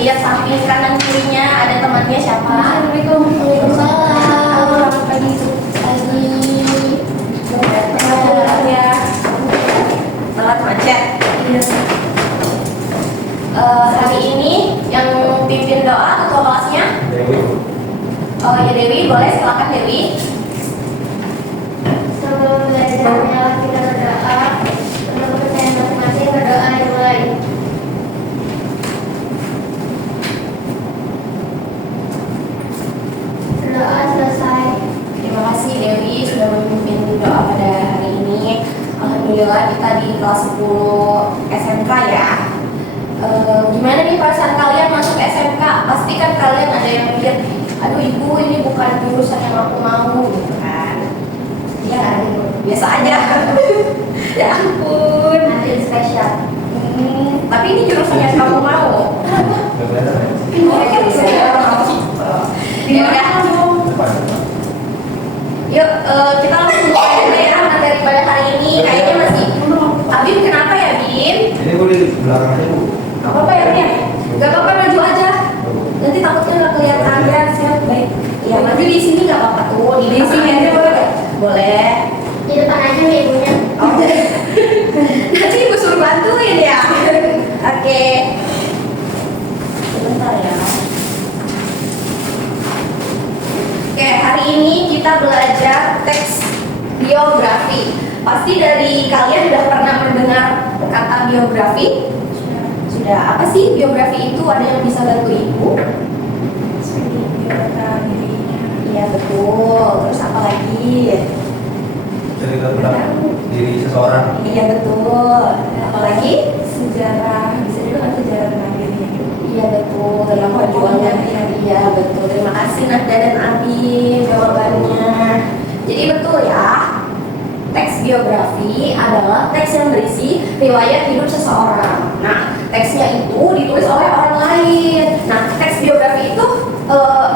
dilihat samping kanan kirinya ada temannya siapa? Assalamualaikum. Waalaikumsalam. Pagi. Ya. Telat macet. Iya. Hari ini yang pimpin doa ketua kelasnya? Dewi. Oh ya Dewi, boleh silakan Dewi. Sebelum belajarnya kita berdoa. Untuk kepercayaan masing-masing berdoa dimulai. Berdoa selesai. Terima kasih Dewi sudah memimpin doa pada hari ini. Alhamdulillah kita di kelas 10 SMK ya. Gimana nih perasaan kalian masuk SMK? Pasti kan kalian ada yang mikir, aduh ibu ini bukan jurusan yang aku mau gitu kan. Ya biasa aja. Ya ampun. Nanti spesial. Tapi ini jurusan yang kamu mau. Ya udah. Yuk kita langsung mulai aja ya materi pada hari ini. Kayaknya masih Abim kenapa ya Bim? Ini boleh di belakang aja, Bu. Gak apa-apa ya Bim? Gak apa-apa maju aja. Nanti takutnya nggak kelihatan ya. Siap baik. Ya maju di sini nggak apa-apa tuh. Di sini aja boleh nggak? Boleh. Di depan aja nih ibunya. Oke. Nanti ibu suruh bantuin ya. Oke. Sebentar ya. Oke, hari ini kita belajar teks biografi. Pasti dari kalian sudah pernah mendengar kata biografi? Sudah. Apa sih biografi itu? Ada yang bisa bantu ibu? Biodata dirinya. Iya betul. Terus apa lagi? Cerita tentang diri seseorang. Iya betul. Apa lagi? Sejarah, bisa juga kan sejarah tentang dirinya gitu. Iya betul. Dalam perjuangan. Iya betul. Terima kasih Nada dan Abi jawabannya. Jadi betul ya. Teks biografi adalah teks yang berisi riwayat hidup seseorang. Nah, teksnya itu ditulis oleh orang lain. Nah, teks biografi itu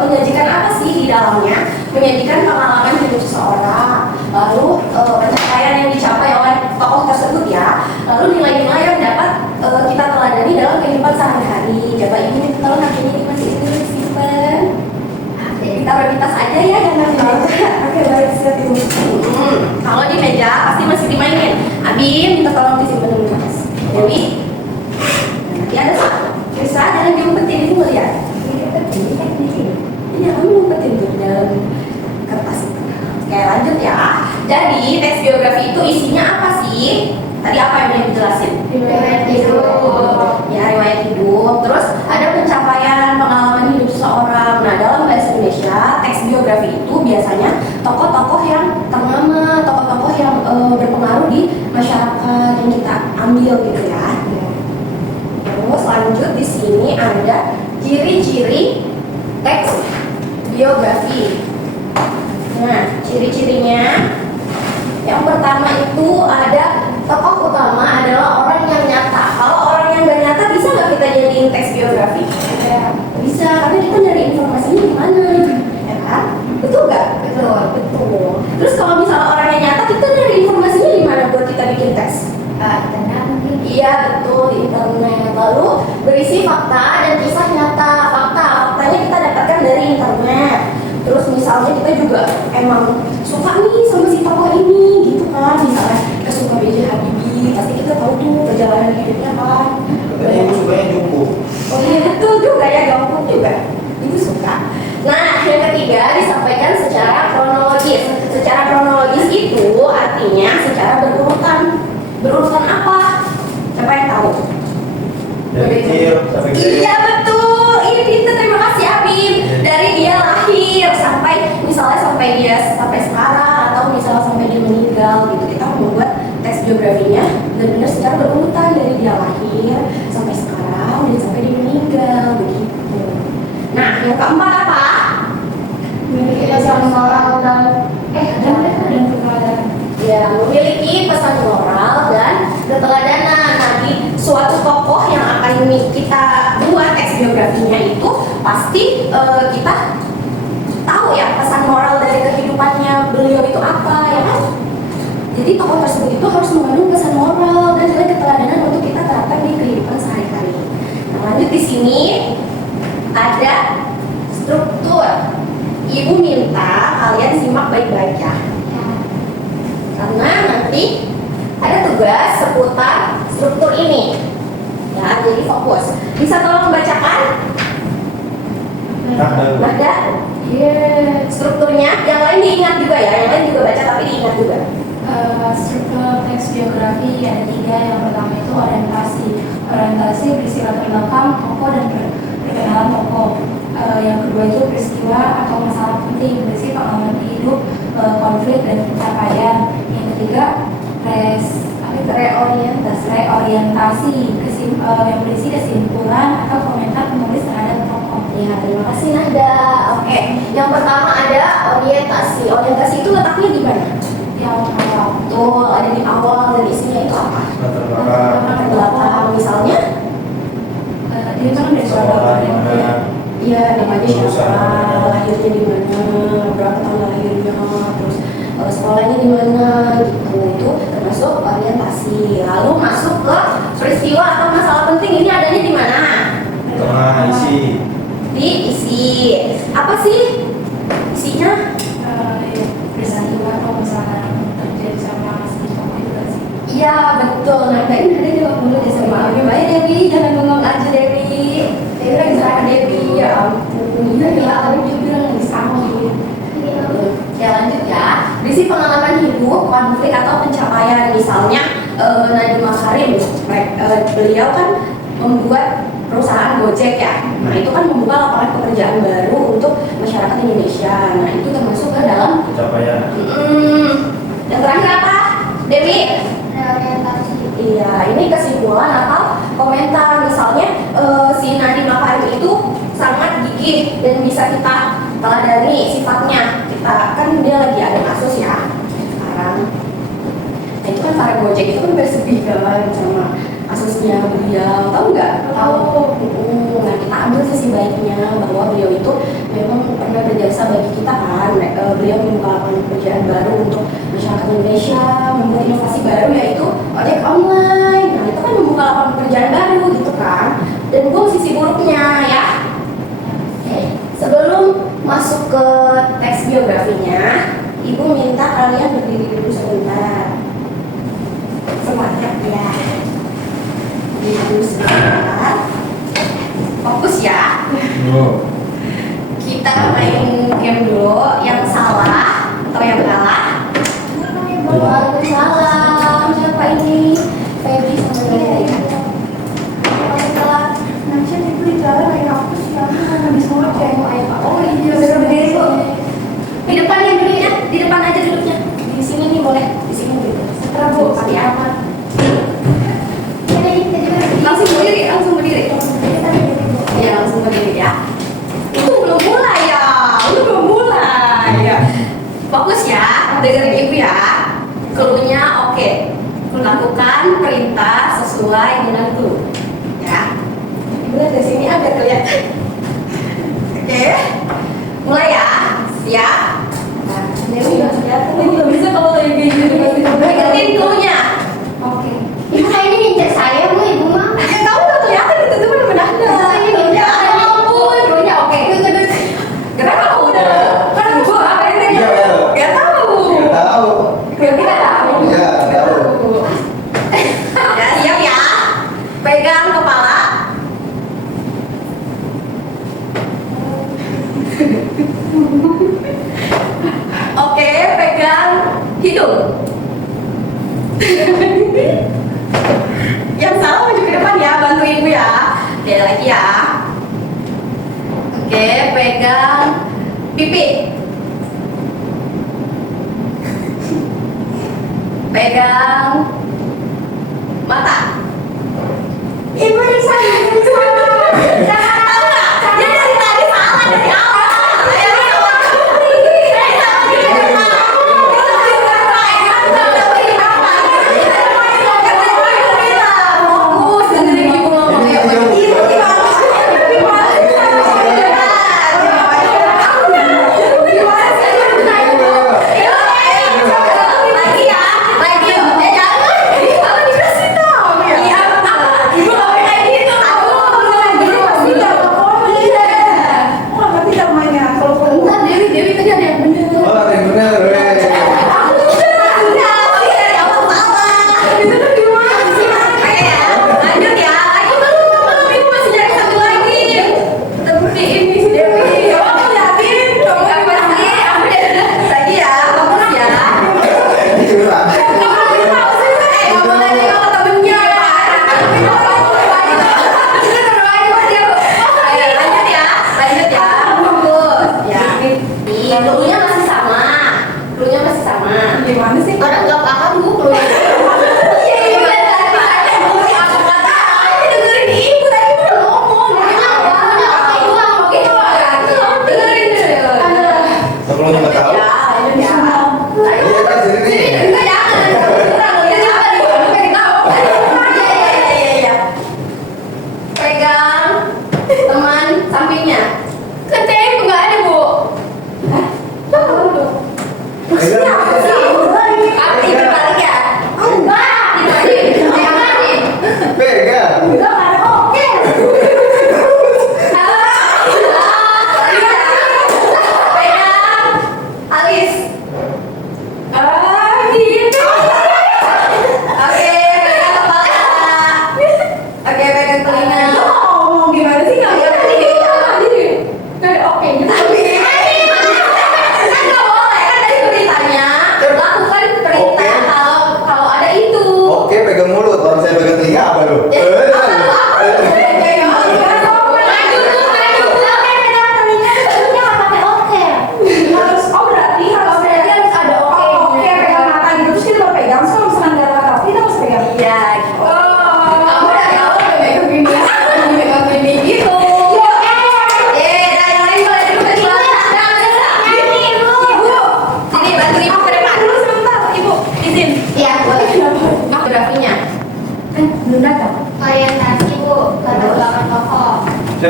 menyajikan apa sih di dalamnya? Menyajikan pengalaman hidup seseorang, lalu pencapaian yang dicapai oleh tokoh tersebut ya, lalu nilai-nilai yang dapat kita teladani dalam kehidupan sehari-hari. Coba ini tahu nantinya ini masih itu simpan. Kita berbitas aja ya jangan Oke, baik, siap ibu. Kalau di meja pasti masih dimainin. Abim minta tolong disimpan dulu mas. Dewi. Nanti ada satu. Bisa jangan diumpetin itu ngeliat. Iya kamu ngumpetin tuh di dalam kertas itu. Oke lanjut ya. Jadi teks biografi itu isinya apa sih? Tadi apa yang udah dijelasin? Riwayat hidup. Ya riwayat hidup. Terus ada pencapaian pengalaman hidup seseorang. Nah dalam bahasa Indonesia teks biografi itu biasanya tokoh-tokoh yang ternama, tokoh-tokoh yang berpengaruh di masyarakat yang kita ambil gitu ya. Terus lanjut di sini ada ciri-ciri teks biografi. Nah ciri-cirinya yang pertama itu ada tokoh utama adalah orang yang nyata. Kalau orang yang gak nyata bisa nggak kita jadiin teks biografi? Ya, bisa, karena kita nyari informasinya di mana, ya kan? Betul nggak? Betul, betul. Terus kalau misalnya orangnya nyata, kita nyari informasinya di mana buat kita bikin teks? Internet mungkin. Iya betul di internet. Lalu berisi fakta dan kisah nyata. Faktanya kita dapatkan dari internet. Terus misalnya kita juga emang suka nih sama si tokoh ini gitu kan. Misalnya kita suka B.J. Habibie, pasti kita tahu tuh perjalanan hidupnya kan. Katanya ibu sukanya jumbo. Oh iya betul juga ya, gampang juga. Ibu suka. Nah yang ketiga disampaikan secara kronologis. Secara kronologis itu artinya secara berurutan. Berurutan apa? Siapa yang tahu? Dari kecil sampai gede. Iya betul, ini pintar, terima kasih Abim. Dari dia lahir sampai misalnya sampai dia sampai sekarang atau misalnya sampai dia meninggal gitu, kita membuat teks biografinya benar-benar secara berurutan dari dia lahir sampai sekarang dan sampai dia meninggal begitu. Nah yang keempat apa? Memiliki pesan moral dan Dan keteladanan. Ya memiliki pesan moral dan keteladanan. Nanti suatu tokoh yang akan kita buat teks biografinya itu pasti kita tahu ya pesan moral dari kehidupannya beliau itu apa ya kan. Jadi tokoh tersebut itu harus mengandung pesan moral dan juga keteladanan untuk kita terapkan di kehidupan sehari-hari. Nah lanjut di sini ada struktur. Ibu minta kalian simak baik-baik ya. Karena nanti ada tugas seputar struktur ini. Ya, jadi fokus. Bisa tolong membacakan? Ada? Strukturnya. Yang lain diingat juga ya. Yang lain juga baca tapi diingat juga. Struktur teks biografi ada 3. Yang pertama itu orientasi. Orientasi berisi latar belakang tokoh dan perkenalan tokoh. Yang kedua itu peristiwa atau masalah penting berisi pengalaman hidup, konflik dan pencapaian. Yang ketiga reorientasi yang berisi kesimpulan atau komentar penulis terhadap tokoh. Ya, terima kasih Nada. Oke, yang pertama ada orientasi. Orientasi itu letaknya di mana? Yang awal. Betul, ada di awal dan isinya itu apa? Latar belakang. Latar belakang misalnya? Dia kan dari Sekolah di mana? Iya, namanya Lulusan siapa, mana? lahirnya di mana, berapa tahun lahirnya, terus sekolahnya di mana, gitu. Itu termasuk orientasi. Lalu masuk ke peristiwa atau masalah penting, ini adanya di mana? Tengah isi. Di isi. Apa sih isinya? peristiwa atau masalah terjadi sama si tokoh itu kan sih. Iya betul. Nah, tadi ada jawab dulu deh sama Abi. Baik Dewi, jangan bengong aja Dewi. Dewi lagi sama Dewi. Ya ampun. Iya ya, Abi juga bilang lagi sama gitu. Ya lanjut ya. Berisi pengalaman hidup, konflik atau pencapaian. Misalnya Nadiem Makarim, beliau kan membuat perusahaan Gojek ya. Nah itu kan membuka lapangan pekerjaan baru untuk masyarakat Indonesia. Nah itu termasuk ke dalam Pencapaian. Yang terakhir apa, Dewi? Reorientasi. Iya, ini kesimpulan atau komentar. Misalnya si Nadiem Makarim itu sangat gigih dan bisa kita teladani sifatnya. Kita kan dia lagi ada kasus ya sekarang. Nah itu kan para Gojek itu kan bersedih kan sama kasusnya beliau, tahu nggak? Tahu. Nah kita ambil sisi baiknya bahwa beliau itu memang pernah berjasa bagi kita kan. Beliau membuka lapangan pekerjaan baru untuk masyarakat Indonesia, membuat inovasi baru yaitu ojek online. Nah itu kan membuka lapangan pekerjaan baru gitu kan. Dan buang sisi buruknya ya. Oke, sebelum masuk ke teks biografinya, Ibu minta kalian berdiri dulu sebentar. Semangat ya. Dulu sebentar. Fokus ya. Kita main game dulu. Yang salah atau yang kalah? Waalaikumsalam. Siapa ini? Febri sama Dewi. Yang kalah. Nanti itu di jalan kayak aku sih, aku kan habis ngoceh. Oh iya, berdiri kok. Di depan ya berdirinya, di depan aja duduknya. Di sini nih boleh, di sini gitu. Setelah Bu, pakai aman. Langsung berdiri, langsung berdiri. Iya, langsung berdiri ya. Itu belum mulai ya, belum mulai ya. Fokus ya, dengerin Ibu ya. Cluenya oke. Lakukan perintah sesuai dengan clue. Ya. Ibu lihat dari sini ada kelihatan. Oke. Mulai ya. Siap. Nah, Dewi nggak kelihatan. Ibu nggak bisa kalau lagi kayak gitu. Ikutin cluenya. Oke. Ibu kayaknya ngincer saya, Bu. Ibu mah. Ya kamu nggak kelihatan itu tuh benar-benar. Ya ampun. Cluenya oke. Kenapa kamu udah? Kan gua apa ini? Iya, Gak tahu. Tahu. Gak tahu. Iya, tahu. Ya siap ya. Pegang kepala. Oke, pegang hidung. Yang salah maju ke depan ya, bantuin Ibu ya. Oke, lagi ya. Oke, pegang pipi. Pegang mata. Ibu yang salah. Tahu nggak? Dia dari tadi salah dari awal. Fokus dengerin Ibu ngomong. Lagi ya, lagi yuk. Jangan. Kalau dikasih tahu ya. Iya, apa? Ibu nggak boleh kayak gitu.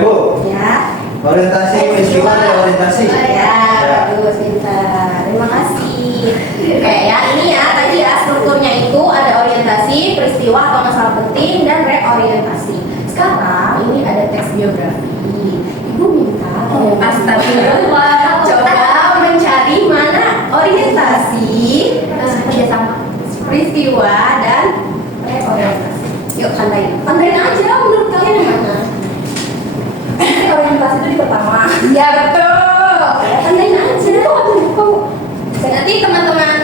Bu. Ya. Orientasi, peristiwa dan orientasi. Ya, bagus, pintar. Terima kasih. Oke ya, ini ya tadi ya strukturnya itu ada orientasi, peristiwa atau masalah penting, dan reorientasi. Sekarang ini ada teks biografi. Ibu minta astagfirullah coba mencari mana orientasi, kerjasama, peristiwa, dan reorientasi. Yuk kandain aja menurut kalian yang mana? Orientasi itu di pertama. Ya betul. Kandain aja. Nanti teman-teman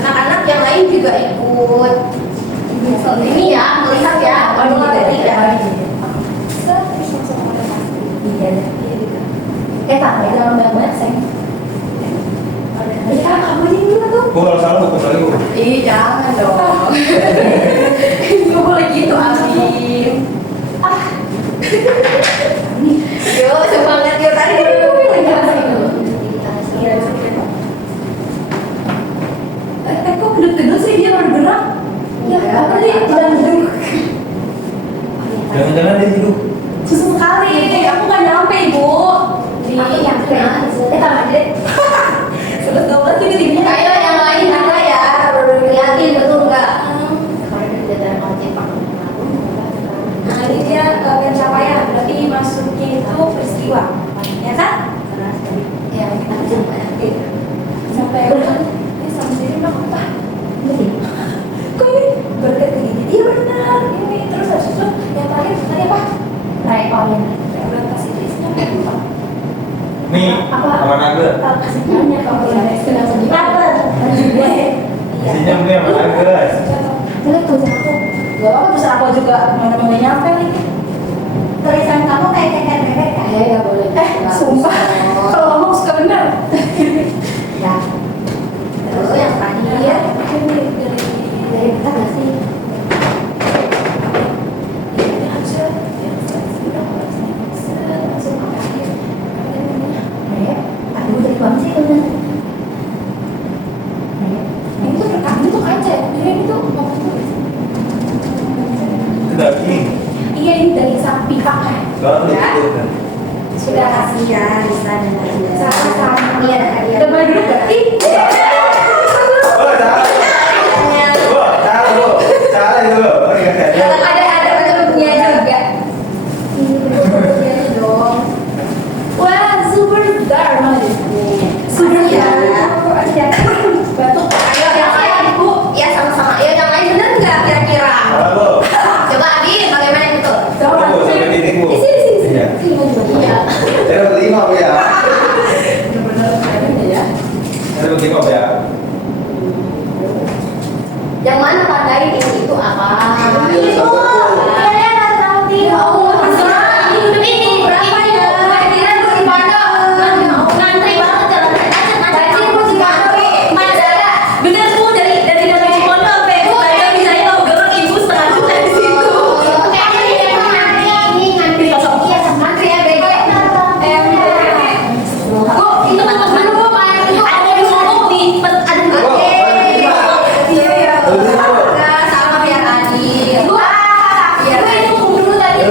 anak-anak yang lain juga ikut. Ini ya melihat ya. Tak, jangan banyak-banyak sayang. Kan kamu ini dulu tuh. Bu kalau salah hukum lagi Bu. Ih, jangan dong. Gak boleh gitu, Amin. Yuk, semangat yuk. Tadi dulu lagi apa itu? Kok kedut-kedut sih dia baru gerak? Ya, apa sih? Jangan duduk. Jangan-jangan dia hidup. Susah sekali. Aku nggak nyampe, Ibu. Aku nyampe. Tahan deh. 11-12 ini timnya. Ayo yang lain ada ya. Yakin betul nggak? Nah, ini dia pencapaian. Berarti masuknya itu peristiwa, ya kan? Ya, kita coba. Sampai ini sama sendiri apa? Kok ini berkat gini? Iya benar. Ini terus habis itu yang terakhir tadi apa? Reorientasi itu isinya apa? Nih, sama Naga. Kasih tanya kalau ya, kenapa apa? Isinya mungkin sama Naga. Jelek tulisan aku. Gak apa-apa tulisan aku juga mana-mana nyampe nih. Tulisan kamu kayak ceker bebek kan? Ya boleh. Sumpah. Kalau ngomong suka bener. Ya. Terus yang tadi ya. Dari kita nggak sih? Ini aja. Aduh, dari mana sih itu? Ini tuh rekam itu kaca. Ini tuh Itu daging. iya ini dari sapi pakai. Kalau lu itu kan. Sudah kasihan bisa dan sama-sama. Iya, iya. Udah boleh duduk gak? Ih, Oh, salah. Bu, salah Bu. Salah itu Bu. Oh, iya kan. Ada bentuknya juga. Ini bentuknya dong. Wah, super dark banget. Super ya. Batuk. Ayo yang lain Bu. Ya sama-sama. Ayo yang lain benar nggak kira-kira? Salah Bu. Coba Adi, bagaimana yang betul? Coba Bu, sampai titik Bu. Di sini. Iya. Iya. Ada berlima Bu ya. Benar-benar keren ya. Ada berlima Bu ya. Yang mana tandain ini itu apa? Ini Itu. satu. Kalian nggak tahu nih. Oh, ini berapa ya? Kira gue di pondok. Ngantri banget jalan macet. Gue di pondok. Mandala. Bener Bu, dari Cipondo sampai saya bisa tahu gerak ibu setengah juta di situ. Ini ngantri. Iya, ngantri ya BG. Bu, itu teman-teman Bu, main itu. Ada yang ngomong di ada Bu, Iya. berlima Bu. Sama biar adil. Biar adil. dulu tadi.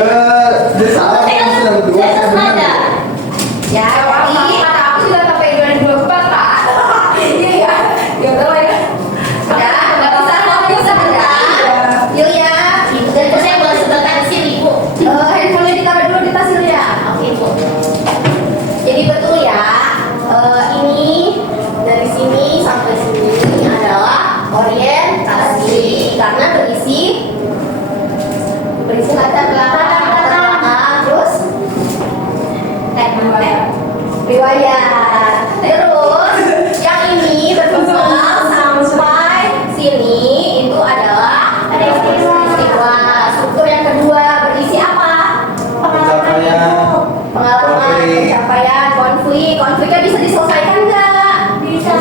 Dia salah kan sudah berdua Saya kan sengaja. benar. Ya, tapi kata aku sudah sampai 2024 Pak. Iya ya. Ya udah lah ya. Ya, nggak bisa enggak. Yuk ya. Dan saya boleh sebentar di sini Bu. Handphone ditaruh dulu di tas dulu ya. Oke Bu. Jadi betul ya. Ini dari sini sampai sini adalah orientasi karena berisi latar belakang, terus riwayat. Terus yang ini berkembang sampai sini itu adalah peristiwa. Struktur yang kedua berisi apa? Pencapaian. Pengalaman, Konflik. pencapaian, konfliknya bisa diselesaikan nggak? Bisa.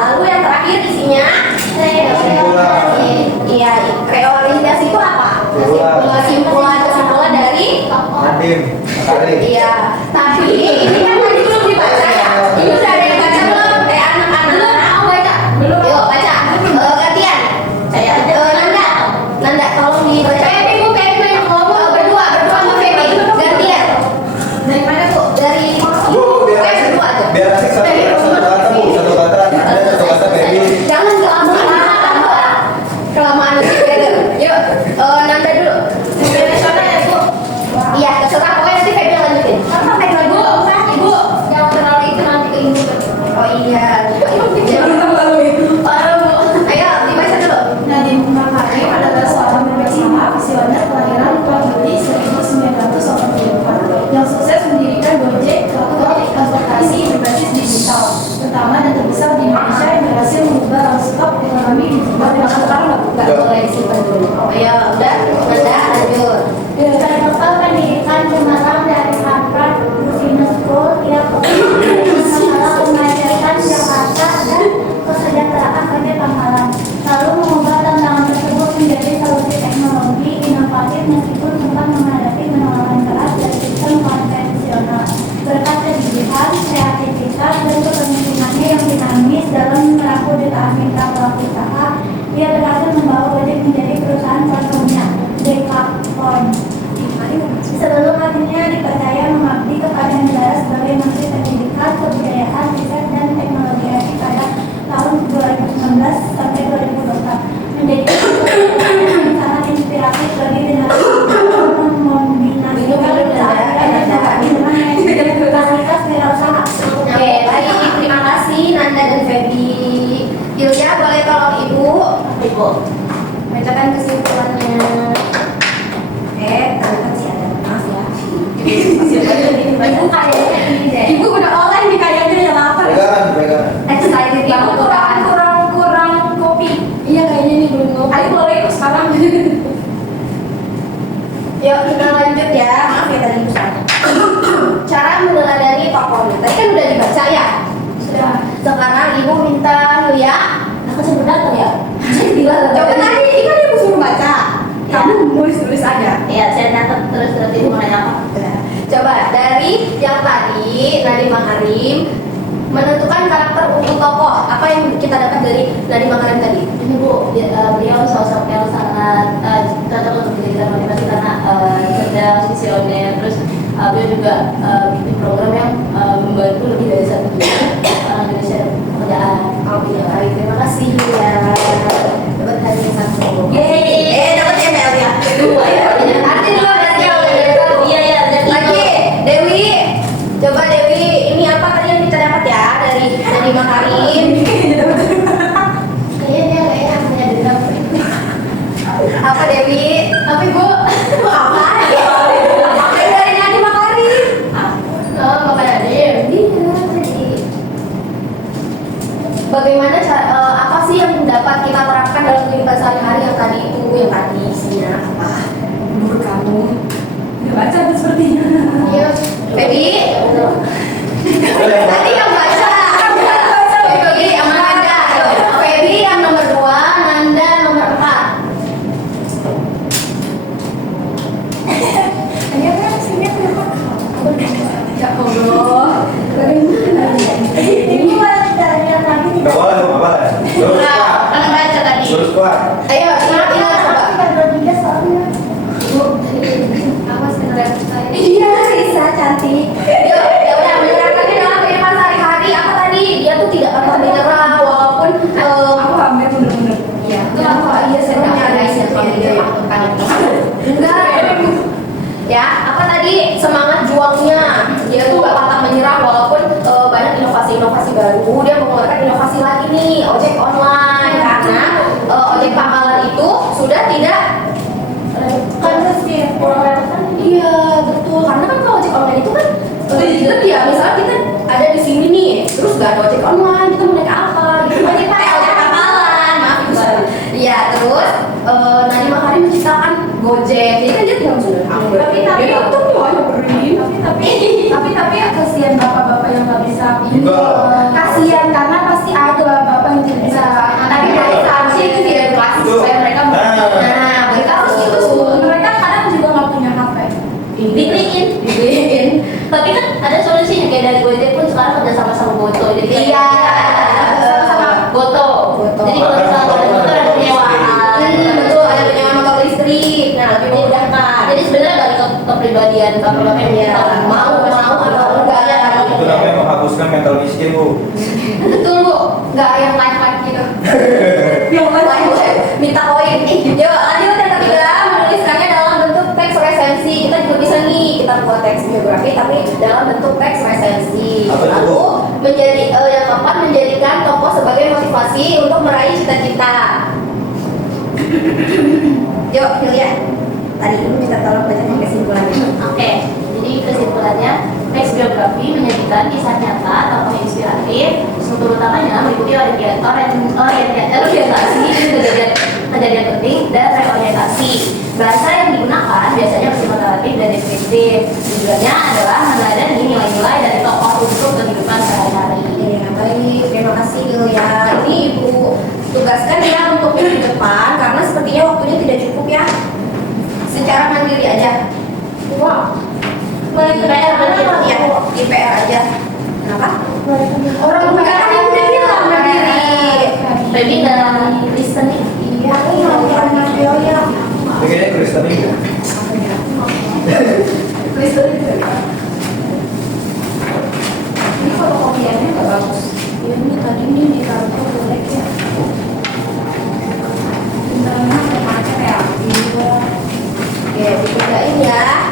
Lalu yang terakhir isinya Kesimpulan. Iya, reorientasi itu apa? Kesimpulan dari Nadim, Sari. Iya, tapi ini kan tadi belum dibaca ya. Ini udah ada yang baca belum? Anak-anak belum baca. Belum. Yuk baca. Gantian. Saya Nanda, tolong dibaca. Pepe yang ngomong berdua sama Pepe. Sebelum akhirnya dipercaya mengabdi kepada negara sebagai Menteri Pendidikan, Kebudayaan, Riset, dan Teknologi RI pada tahun 2019 sampai 2024. Menjadi yang sangat inspiratif bagi generasi untuk membinasikan kapasitas wirausaha. Oke, baik. Terima kasih Nanda dan Feby. Ilya, boleh tolong Ibu bacakan kesimpulannya. Ternyata sih ada, maaf ya. Ibu kayaknya ini deh. Ibu udah online nih kayaknya ya lapar. Pegangan. Excited Ibu kurang kopi. Iya kayaknya nih belum kopi. Ayo boleh ikut sekarang. Yuk kita lanjut ya. Maaf ya tadi Ibu salah. Cara meneladani tokohnya. Tadi kan udah dibaca ya. Sudah. Sekarang Ibu minta Yulia. Aku sebut datang ya. Coba tadi kan Ibu suruh baca. Kamu nulis aja. Iya, saya nyatet terus ibu mau nanya apa? Coba dari yang tadi Nadiem Makarim menentukan karakter untuk tokoh. Apa yang kita dapat dari Nadiem Makarim tadi? Ini Bu, beliau sosok yang sangat cocok untuk dijadikan motivasi karena cerdas, visioner, terus beliau juga bikin program yang membantu lebih dari 1 juta orang Indonesia dapat pekerjaan. Oh iya, baik. Terima kasih ya. Dapat hadiah satu. Yeay, Dapat email ya. Dua ya. Nanti dulu nanti kalau Iya ya, lagi Dewi. Coba Dewi, ini apa tadi yang kita dapat ya dari Nadiem Makarim? Kayaknya punya dendam. Apa Dewi? Tapi Bu, Apa? Dari Nadiem Makarim. Bapak Nadiem. Bagaimana apa sih yang dapat kita terapkan dalam kehidupan sehari-hari yang tadi isinya apa? Menurut kamu udah baca tuh sepertinya. Iya. Baby, tadi yang baca. Baby sama Nanda. Baby yang nomor 2, Nanda nomor 4. Hanya kan sini kenapa? Ya Allah. Ibu masih tanya lagi Gak boleh, gak boleh. Karena baca tadi. Lurus kuat. Ayo, ingat coba. Kan bertiga soalnya. Bu, Awas beneran saya. iya, Risa cantik. Yuk, ya udah menyerahkannya dalam kehidupan sehari-hari. Apa tadi? Dia tuh tidak pernah menyerah walaupun Aku hampir bener-bener. iya, iya sebenarnya ada enggak. Ya, apa tadi semangat juangnya? Dia tuh gak pantang menyerah walaupun banyak inovasi-inovasi baru. Dia mengeluarkan inovasi lagi nih, ojek online karena ojek pangkalan itu sudah tidak Karena sih orang iya betul karena kan kalau ojek online itu kan ribet ya misalnya kita ada di sini nih terus gak ada ojek online kita mau naik apa gitu ojek pangkalan maaf ibu salah iya terus Nadiem Makarim menciptakan Gojek jadi kan dia tinggal sudah Tapi dia tuh aja beri tapi kasihan bapak-bapak yang nggak bisa Enggak. kasihan karena pasti ada bapak yang tidak bisa. tapi dari sanksi itu tidak berlaku supaya mereka nah mereka harus gitu Mereka kadang juga nggak punya HP. dibeliin. Tapi kan ada solusinya kayak dari Gojek pun sekarang kerja sama Goto. Jadi iya sama Goto. Jadi kalau misalnya ada motor ada penyewaan. betul ada penyewaan motor listrik nah lebih memudahkan Jadi sebenarnya balik ke kepribadian kalau bapak yang Iya, kita mau atau enggak ya Itu namanya menghapuskan mental miskin, Bu. betul bu nggak yang live gitu yang live minta koin yuk lanjut yang ketiga menuliskannya dalam bentuk teks resensi kita juga bisa nih kita buat teks biografi tapi dalam bentuk teks resensi Apa itu, Bu? lalu menjadi yang keempat menjadikan tokoh sebagai motivasi untuk meraih cita-cita yuk Yulia tadi ini minta tolong bacain kesimpulannya Oke, jadi kesimpulannya teks biografi menyajikan kisah nyata tokoh inspiratif, struktur utamanya meliputi orientasi, kejadian penting, dan reorientasi. Bahasa yang digunakan biasanya bersifat relatif dan deskriptif. Tujuannya adalah meneladani nilai-nilai dari tokoh untuk kehidupan sehari-hari. Ya, baik, terima kasih Yulia. Ini Ibu tugaskan ya untuk minggu depan karena sepertinya waktunya tidak cukup ya. Secara mandiri aja. Wow. IPR aja. Ya, IPR aja. Kenapa? Orang bukan kan yang udah bilang mandiri. Baby dan listening. Iya, iya, Yulia. Kayaknya Kristen ini. Tulis dulu cerita. Ini fotokopiannya nggak bagus. Ya, ini tadi ini di kantor jelek ya. Internet macet ya. Oke, dikerjain ya.